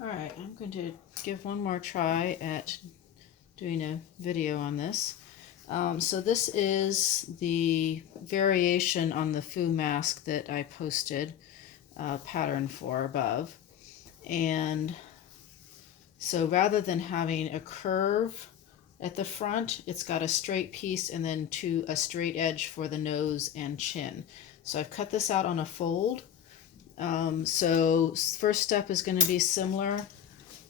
Alright, I'm going to give one more try at doing a video on this. So this is the variation on the foo mask that I posted pattern for above. And so rather than having a curve at the front, it's got a straight piece and then a straight edge for the nose and chin. So I've cut this out on a fold. So first step is going to be similar.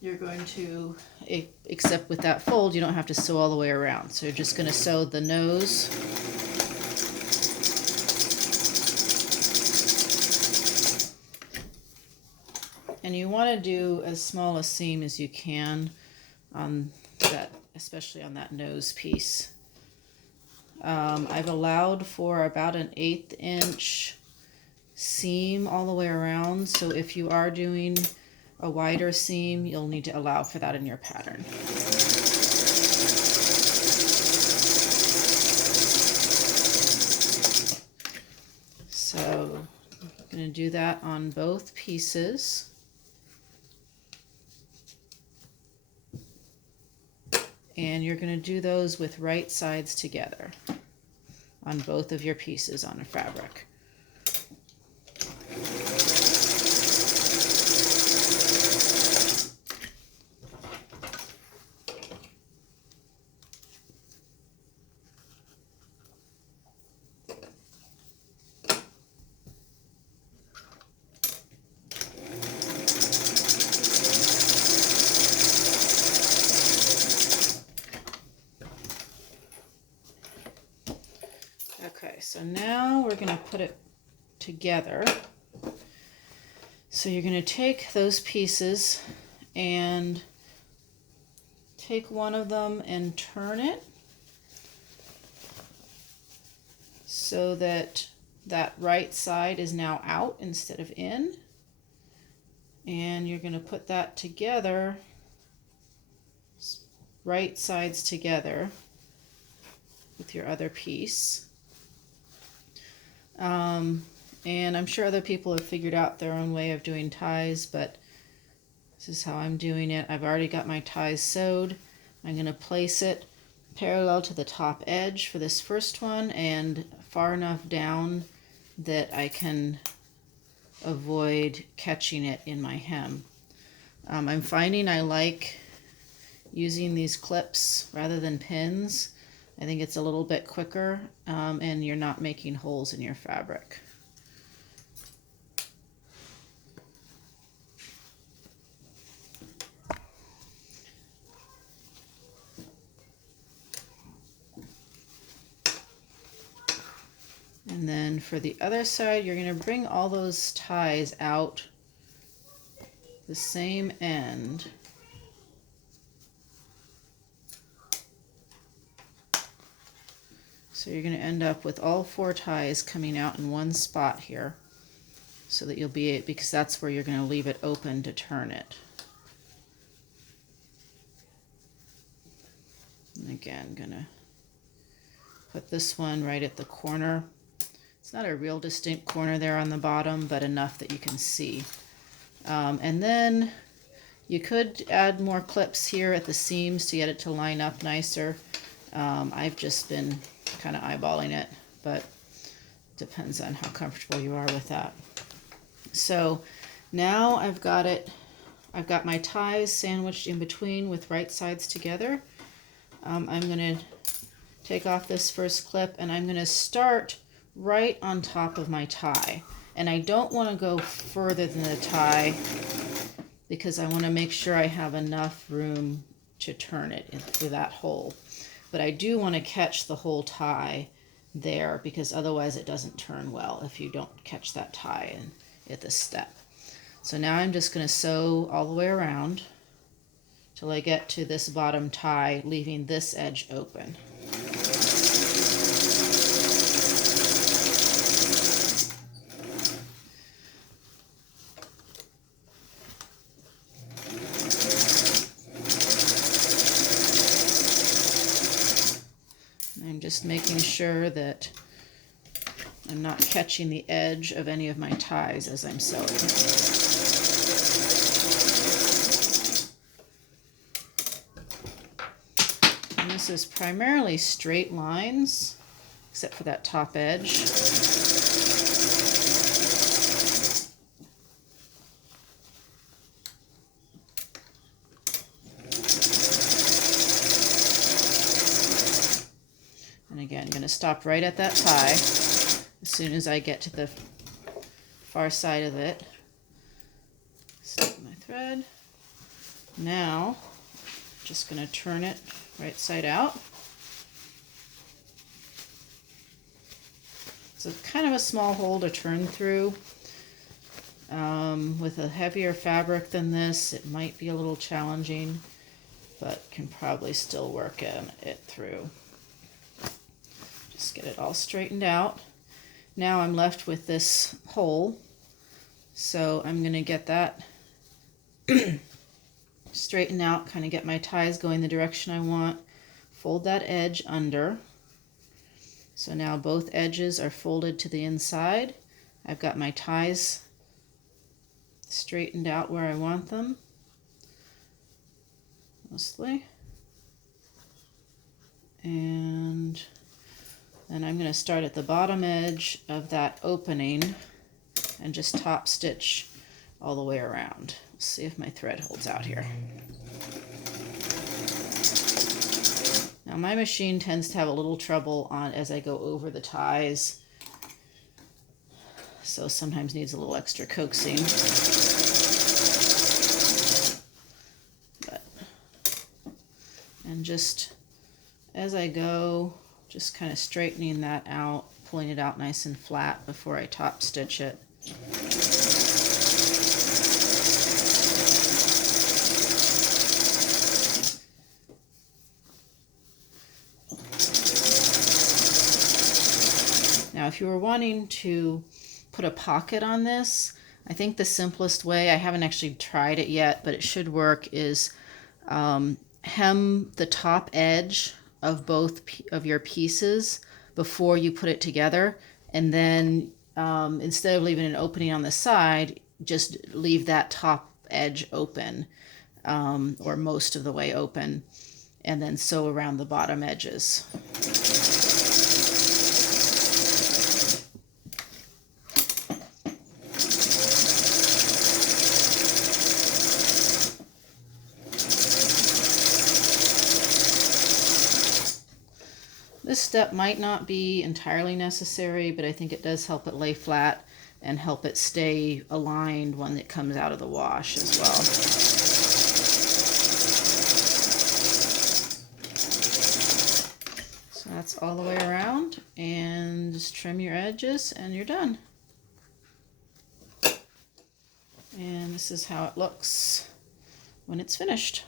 You're going to, except with that fold, you don't have to sew all the way around. So you're just going to sew the nose. And you want to do as small a seam as you can on that, especially on that nose piece. I've allowed for about an 1/8 inch seam all the way around, so if you are doing a wider seam, you'll need to allow for that in your pattern. So I'm going to do that on both pieces. And you're going to do those with right sides together on both of your pieces on a fabric. Okay, so now we're going to put it together. So you're going to take those pieces and take one of them and turn it so that that right side is now out instead of in. And you're going to put that together, right sides together with your other piece. And I'm sure other people have figured out their own way of doing ties, but this is how I'm doing it. I've already got my ties sewed. I'm going to place it parallel to the top edge for this first one and far enough down that I can avoid catching it in my hem. I'm finding I like using these clips rather than pins. I think it's a little bit quicker, and you're not making holes in your fabric. And then for the other side, you're going to bring all those ties out the same end. So you're going to end up with all 4 ties coming out in one spot here, so that you'll be, because that's where you're going to leave it open to turn it. And again, I'm going to put this one right at the corner. It's not a real distinct corner there on the bottom, but enough that you can see. And then you could add more clips here at the seams to get it to line up nicer. I've just been kind of eyeballing it, but depends on how comfortable you are with that. So now I've got my ties sandwiched in between with right sides together. I'm going to take off this first clip and I'm going to start right on top of my tie. And I don't want to go further than the tie because I want to make sure I have enough room to turn it through that hole. But I do want to catch the whole tie there because otherwise it doesn't turn well if you don't catch that tie at this step. So now I'm just going to sew all the way around till I get to this bottom tie, leaving this edge open. I'm just making sure that I'm not catching the edge of any of my ties as I'm sewing. this is primarily straight lines, except for that top edge. And again, I'm going to stop right at that tie as soon as I get to the far side of it. Snip my thread. Now, just going to turn it right side out. So it's kind of a small hole to turn through. With a heavier fabric than this, it might be a little challenging, but can probably still work it through. Just get it all straightened out. Now I'm left with this hole, so I'm going to get that straightened out, kind of get my ties going the direction I want, fold that edge under. So now both edges are folded to the inside. I've got my ties straightened out where I want them, mostly. And then I'm going to start at the bottom edge of that opening and just top stitch all the way around. Let's see if my thread holds out here. Now my machine tends to have a little trouble on as I go over the ties, so sometimes needs a little extra coaxing. And just as I go, just kind of straightening that out, pulling it out nice and flat before I top stitch it. Now, if you were wanting to put a pocket on this, I think the simplest way, I haven't actually tried it yet, but it should work, is hem the top edge of both of your pieces before you put it together, and then instead of leaving an opening on the side, just leave that top edge open, or most of the way open, and then sew around the bottom edges. This step might not be entirely necessary, but I think it does help it lay flat and help it stay aligned when it comes out of the wash as well. So that's all the way around, and just trim your edges and you're done. And this is how it looks when it's finished.